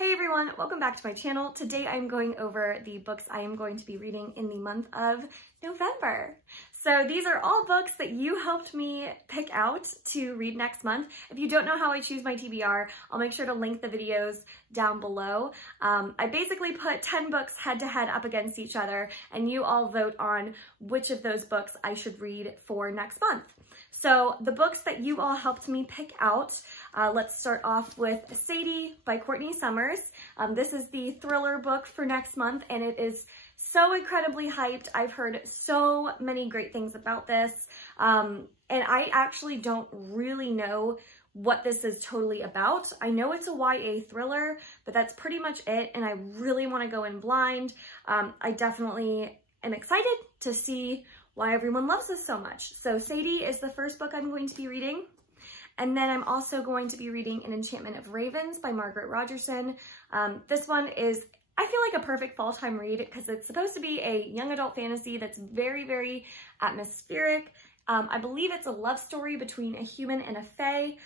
Hey everyone, welcome back to my channel. Today I'm going over the books I am going to be reading in the month of November. So these are all books that you helped me pick out to read next month. If you don't know how I choose my TBR, I'll make sure to link the videos down below. I basically put 10 books head to head up against each other, and you all vote on which of those books I should read for next month. So the books that you all helped me pick out, let's start off with Sadie by Courtney Summers. This is the thriller book for next month, and it is so incredibly hyped. I've heard so many great things about this, and I actually don't really know what this is totally about. I know it's a YA thriller, but that's pretty much it, and I really want to go in blind. I definitely am excited to see why everyone loves this so much. So Sadie is the first book I'm going to be reading. And then I'm also going to be reading An Enchantment of Ravens by Margaret Rogerson. This one is, I feel like, a perfect fall time read because it's supposed to be a young adult fantasy that's very, very atmospheric. I believe it's a love story between a human and a fae.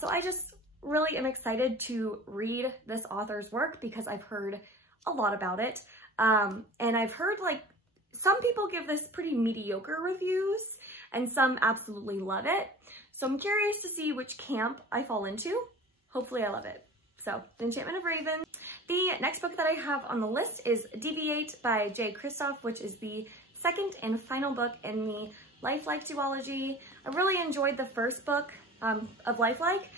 So I just really am excited to read this author's work because I've heard a lot about it. And I've heard some people give this pretty mediocre reviews and some absolutely love it. So I'm curious to see which camp I fall into. Hopefully I love it. So, The Enchantment of Ravens. The next book that I have on the list is Deviate by J. Kristoff, which is the second and final book in the Lifelike duology. I really enjoyed the first book of Lifelike.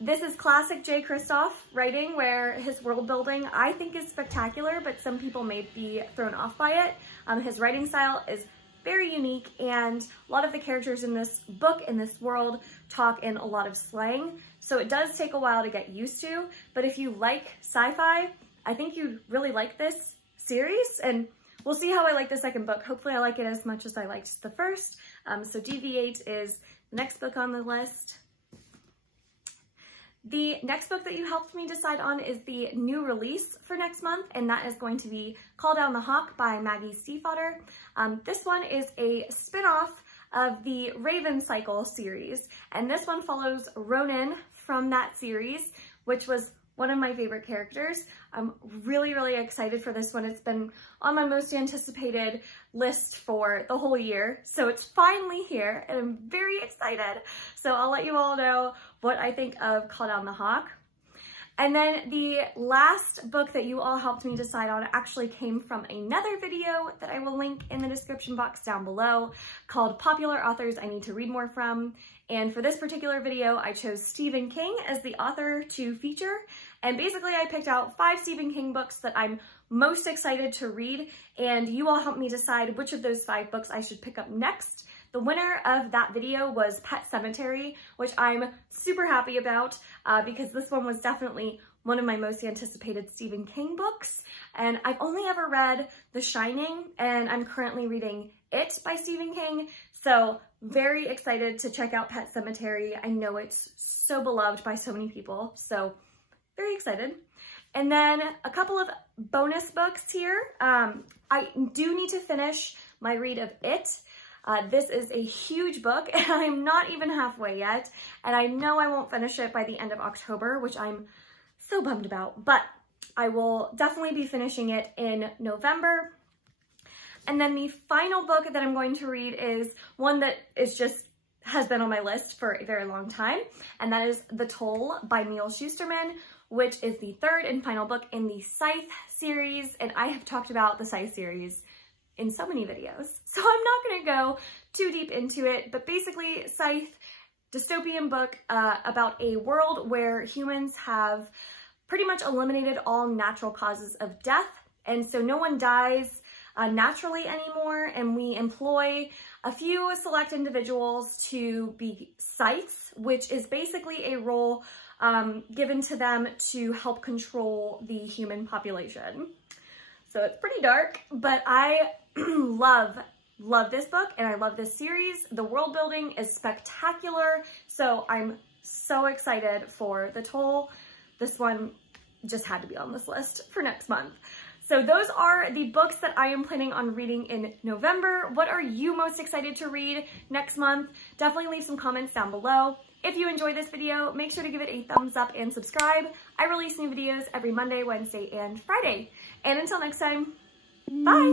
This is classic J. Kristoff writing, where his world building I think is spectacular, but some people may be thrown off by it. His writing style is very unique, and a lot of the characters in this book, in this world, talk in a lot of slang. So it does take a while to get used to, but if you like sci-fi, I think you'd really like this series, and we'll see how I like the second book. Hopefully I like it as much as I liked the first. So Deviate is the next book on the list. The next book that you helped me decide on is the new release for next month, and that is going to be Call Down the Hawk by Maggie Stiefvater. This one is a spin-off of the Raven Cycle series, and this one follows Ronan from that series, which was one of my favorite characters. I'm really, really excited for this one. It's been on my most anticipated list for the whole year, so it's finally here, and I'm very excited. So I'll let you all know what I think of Call Down the Hawk. And then the last book that you all helped me decide on actually came from another video that I will link in the description box down below, called Popular Authors I Need to Read More From. And for this particular video, I chose Stephen King as the author to feature. And basically I picked out 5 Stephen King books that I'm most excited to read, and you all helped me decide which of those 5 books I should pick up next. The winner of that video was Pet Sematary, which I'm super happy about because this one was definitely one of my most anticipated Stephen King books. And I've only ever read The Shining, and I'm currently reading It by Stephen King. So very excited to check out Pet Sematary. I know it's so beloved by so many people, so very excited. And then a couple of bonus books here. I do need to finish my read of It. This is a huge book, and I'm not even halfway yet, and I know I won't finish it by the end of October, which I'm so bummed about, but I will definitely be finishing it in November. And then the final book that I'm going to read is one that has been on my list for a very long time, and that is The Toll by Neal Shusterman, which is the third and final book in the Scythe series, and I have talked about the Scythe series in so many videos, so I'm not going to go too deep into it, but basically Scythe, dystopian book about a world where humans have pretty much eliminated all natural causes of death, and so no one dies naturally anymore, and we employ a few select individuals to be scythes, which is basically a role given to them to help control the human population. So it's pretty dark, but I love this book, and I love this series. The world building is spectacular, so I'm so excited for The Toll. This one just had to be on this list for next month. So those are the books that I am planning on reading in November. What are you most excited to read next month? Definitely leave some comments down below. If you enjoyed this video, make sure to give it a thumbs up and subscribe. I release new videos every Monday, Wednesday, and Friday. And until next time, bye!